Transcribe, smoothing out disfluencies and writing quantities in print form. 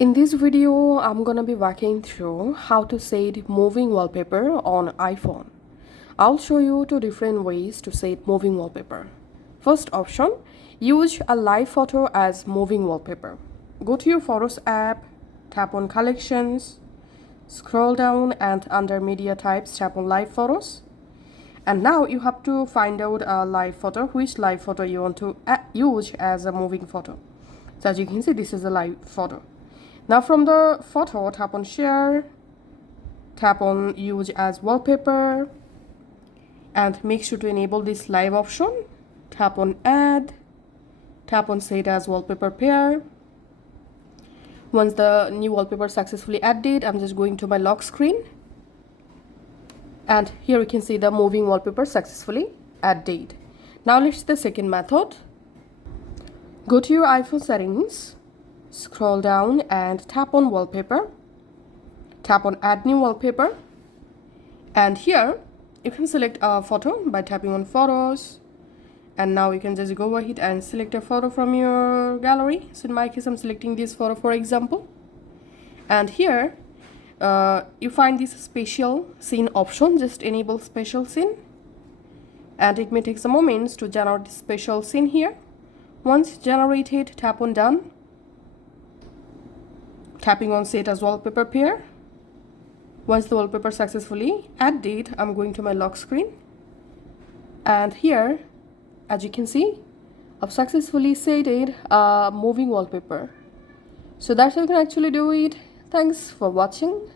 In this video, I'm gonna be walking through how to set moving wallpaper on iPhone. I'll show you two different ways to set moving wallpaper. First option, use a live photo as moving wallpaper. Go to your Photos app, tap on Collections, scroll down and under Media Types, tap on Live Photos. And now you have to find out a live photo, which live photo you want to use as a moving photo. So as you can see, this is a live photo. Now from the photo, tap on Share, tap on Use as Wallpaper, and make sure to enable this live option. Tap on Add, tap on Set as Wallpaper Pair. Once the new wallpaper successfully added, I'm just going to my lock screen. And here you can see the moving wallpaper successfully added. Now let's see the second method. Go to your iPhone settings, scroll down and tap on Wallpaper, tap on Add New Wallpaper, and here you can select a photo by tapping on Photos. And now you can just go ahead and select a photo from your gallery. So in my case, I'm selecting this photo for example. And here you find this special scene option. Just enable special scene, and it may take some moments to generate the special scene here. Once generated, tap on Done, tapping on Set as Wallpaper Pair. Once the wallpaper successfully added, I'm going to my lock screen, and here as you can see, I've successfully set a moving wallpaper. So that's how you can actually do it. Thanks for watching.